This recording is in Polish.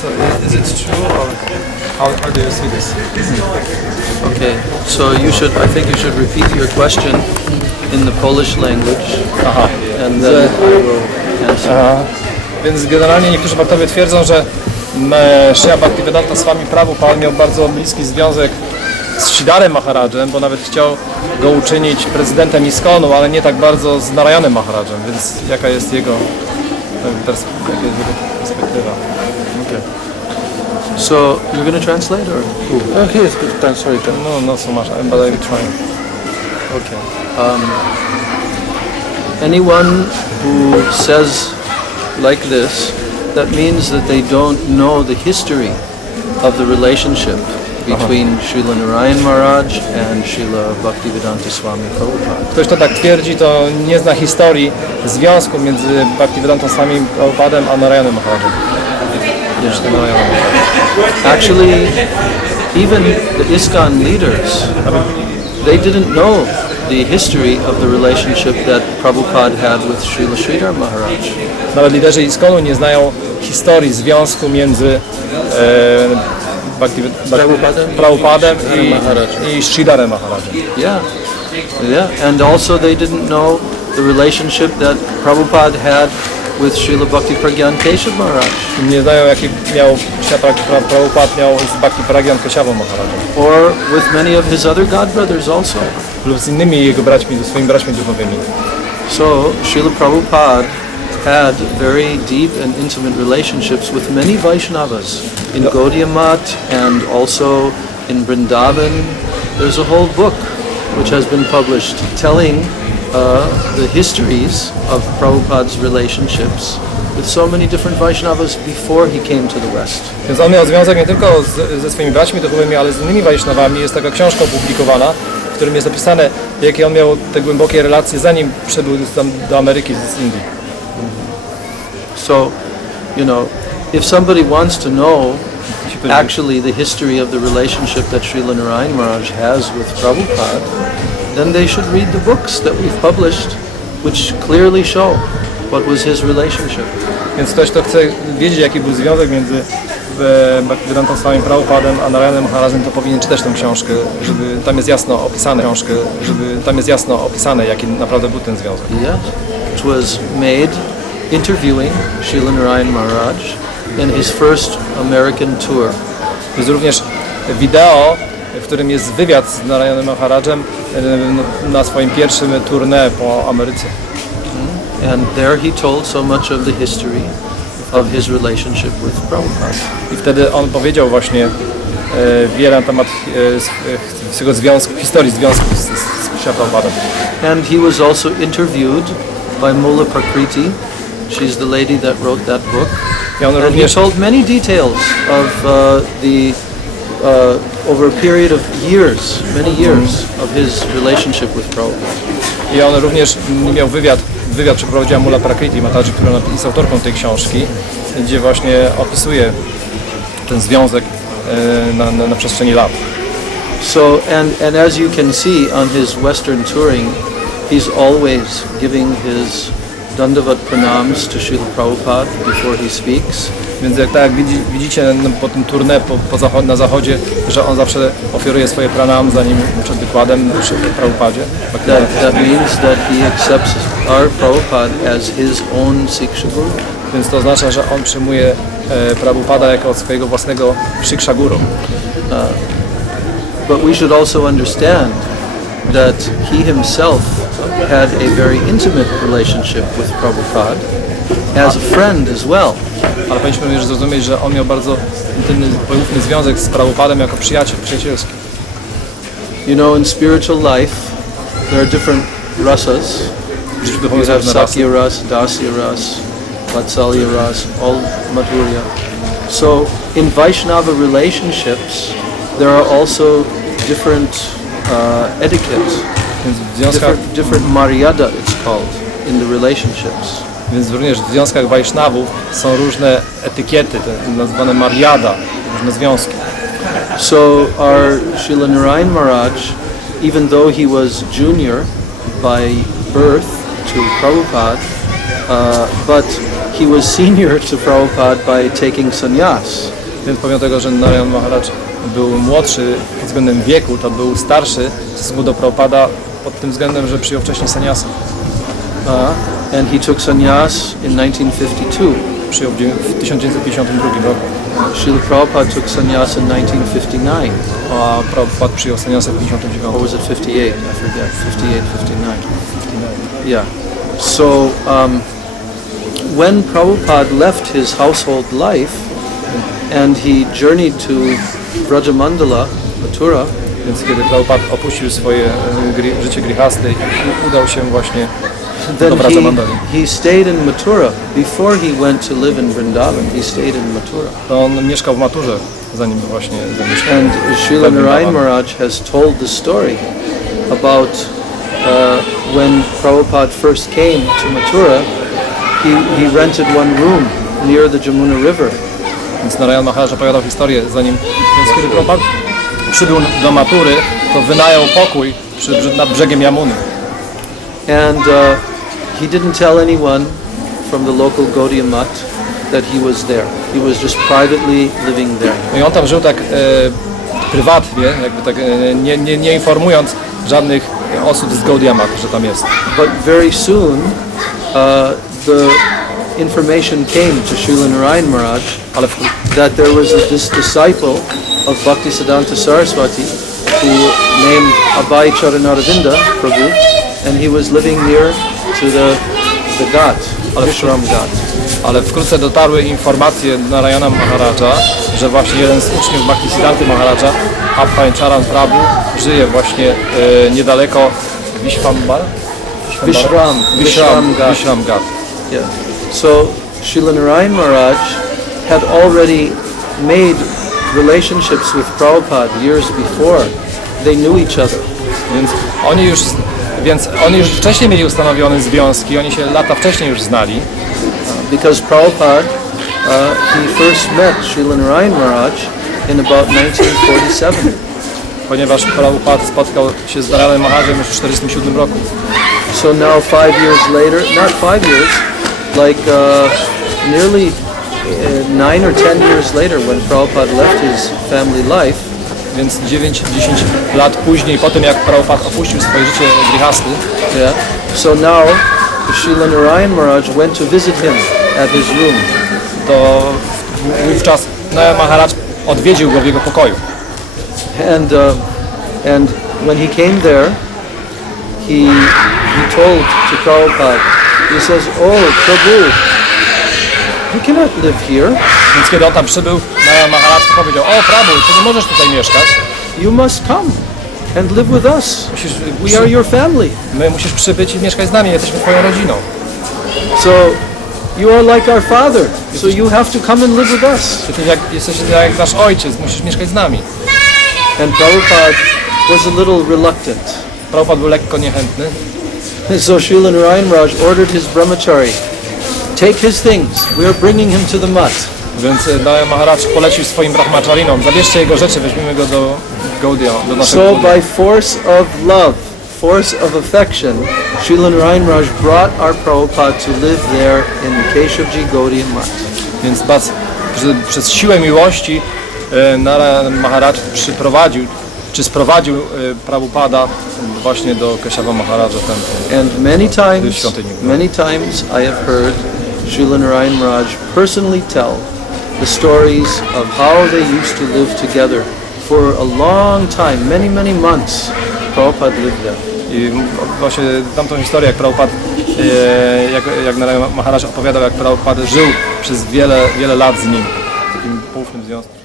So is it true, or how do you see this? Okay, so I think you should repeat your question in the Polish language, and then I will answer. Więc generalnie niektórzy baktowie twierdzą, że Srila Bhaktivedanta Swami Prabhupada miał bardzo bliski związek z Sridarem Maharadżem, bo nawet chciał go uczynić prezydentem ISKCON-u, ale nie tak bardzo z Narayanem Maharajem, więc jaka jest jego perspektywa? Okay. So you're going to translate, or? Okay, it's good. Sorry, no, not so much, but I'm trying. Okay. Anyone who says like this, that means that they don't know the history of the relationship between Srila Narayana Maharaj and Srila Bhaktivedanta Swami Prabhupada. Ktoś, kto tak twierdzi, to nie zna historii związku między Bhaktivedanta Swami Prabhupadem a Narayanem Maharajem. Actually, even the ISKCON leaders, they didn't know the history of the relationship that Prabhupada had with Srila Sridhar Maharaj. Nawet liderzy ISKCON-u nie znają historii związku między Prabhupadem i Sridharem Maharajem. Yeah, and also they didn't know the relationship that Prabhupada had with Srila Bhakti Pragyan Keshav Maharaj. Nie znają, jaki miał Prabhupada miał z Bhakti Pragyan Keshavam Maharajem. Or with many of his other god brothers also. Lub z innymi jego braćmi, swoimi braćmi duchowymi. So Srila Prabhupada had very deep and intimate relationships with many Vaishnavas in Gaudiya Math and also in Vrindavan. There's a whole book which has been published telling the histories of Prabhupada's relationships with so many different Vaishnavas before he came to the West. Więc on miał związek nie tylko ze swoimi braćmi duchowymi, ale z innymi Vaishnavami. Jest taka książka opublikowana, w którym jest opisane, jakie on miał te głębokie relacje, zanim przybył tam do Ameryki z Indii. So, you know, if somebody wants to know actually the history of the relationship that Srila Narayana Maharaj has with Prabhupada, then they should read the books that we've published, which clearly show what was his relationship. Więc ktoś, kto chce wiedzieć, jaki był związek między Bhaktivedanta Swami Prabhupadem a Narayanem Maharajem, to powinien czytać tę książkę, żeby tam jest jasno opisane, jaki naprawdę był ten związek. Yes, which was made interviewing Srila Narayana Maharaj in his first American tour. To jest również wideo, w którym jest wywiad z Narayanem Maharajem na swoim pierwszym tournée po Ameryce. And there he told so much of the history of his relationship with Prabhupada. I wtedy on powiedział właśnie wiele na temat swego związku, historii związku z Prabhupadem. And he was also interviewed by Mula Prakriti. She's the lady that wrote that book. And he told many details of over a period of years, many years of his relationship with Prabhupada. I on również miał wywiad przeprowadziła Mula Prakriti, Mataji, która jest autorką tej książki, gdzie właśnie opisuje ten związek na przestrzeni lat. So, and as you can see on his Western touring, he's always giving his Dandavat pranams to Srila Prabhupada before he speaks. Więc jak widzicie po tym tournée na zachodzie, że on zawsze ofiaruje swoje pranam zanim przed wykładem przy Prabhupadzie. That means that he accepts our Prabhupada as his own Siksha Guru. Więc to oznacza, że on przyjmuje Prabhupada jako swojego własnego Siksha Guru. But we should also understand that he himself had a very intimate relationship with Prabhupada as a friend as well. Ale powinniśmy również zrozumieć, że on miał bardzo intymny, poufny związek z Prabhupadem jako przyjacielski. You know, in spiritual life there are different rasas. You have Sakya ras, Dasya ras, Vatsalya ras, all Madhurya. So in Vaishnava relationships there are also different etiquette, different maryada it's called in the relationships. Więc również w związkach Vaishnavów są różne etykiety, nazwane maryada, różne związki. So our Srila Narayana Maharaj, even though he was junior by birth to Prabhupada, but he was senior to Prabhupada by taking sannyas. Więc pomimo tego, że Narayana Maharadża był młodszy pod względem wieku, to był starszy w stosunku do Prabhupada pod tym względem, że przyjął wcześniej sannyasa. And he took sannyas in 1952. Przyjął w 1952 roku. Srila Prabhupada took sannyas in 1959. A Prabhupada przyjął sannyasa w 1959. Or was it 58? I forget. 58, 59. Yeah. So when Prabhupada left his household life and he journeyed to Brajamandala, Mathura, Więc kiedy Prabhupada opuścił swoje życie grihasty i udał się właśnie do then Brajamandali, he stayed in Mathura. Before he went to live in Vrindavan, he stayed in Mathura. to on mieszkał w Maturze, zanim właśnie zamieszkał. And Srila Narayana Maharaja has told the story about when Prabhupada first came to Mathura, he rented one room near the Jamuna River. Więc Narayana Maharaja opowiadał historię, więc kiedy Prabhupada przybył do Matury, to wynajął pokój nad brzegiem Jamuny. And he didn't tell anyone from the local Gaudiya Mutt that he was there. He was just privately living there. No i on tam żył tak prywatnie, jakby tak nie informując żadnych osób z Gaudiya Mutt, że tam jest. But very soon, the information came to Srila Narayana Maharaj that there was this disciple of Bhaktisiddhanta Saraswati who named Abhay Charanaravinda Prabhu, and he was living near to the Ghat, Vishram Ghat. Ale wkrótce dotarły informacje Narayana Maharaja, że właśnie jeden z uczniów Bhaktisiddhanty Maharaja, Abhay Charan Prabhu, żyje właśnie niedaleko Vishram Ghat. Yeah. So Srila Narayana Maharaj had already made relationships with Prabhupada years before. They knew each other. Więc oni już wcześniej mieli ustanowione związki, oni się lata wcześniej już znali. Because Prabhupada, he first met Srila Narayana Maharaj in about 1947. Ponieważ Prabhupada spotkał się z Narayana Maharajem już w 1947 roku. So now 5 years later, not 5 years, like nearly 9 or 10 years later, when Prabhupada left his family life, więc 9-10 lat później, po tym jak Prabhupada opuścił swoje życie grihasty, yeah. So now Srila Narayana Maharaj went to visit him at his room. to wówczas Narayana Maharaj odwiedził go w jego pokoju. And when he came there, he told to Prabhupada, he says, "Oh, Prabhu, you cannot live here. Więc kiedy on tam przybył, Narayana Maharaj powiedział: o Prabhu, ty nie możesz tutaj mieszkać. You must come and live with us. We are your family. Musisz przybyć i mieszkać z nami, jesteśmy twoją rodziną. So you are like our father, so you have to come and live with us." Jesteś jak nasz ojciec, musisz mieszkać z nami. And Prabhupada was a little reluctant. Prabhupada był lekko niechętny. So Srila Narayana Maharaj ordered his brahmachari, "Take his things, we are bringing him to the mutt." Więc Narayana Maharaj polecił swoim brahmacharinom: zabierzcie jego rzeczy, weźmiemy go do Gaudiya, do naszego So Gaudiya. by force of love, force of affection, Srila Narayana Maharaj brought our Prabhupada to live there in Keshavji Gaudiya Mutt. Więc przez siłę miłości Narayana Maharaj sprowadził Prabhupada właśnie do Keshava Maharadża Temple. And many times I have heard Srila Narayana Maharaj personally tell the stories of how they used to live together for a long time, many months. Prabhupada lived there. I właśnie tamtą historię, jak Prabhupada, jak Narayana Maharaj opowiadał, jak Prabhupada żył przez wiele lat z nim w takim poufnym związku.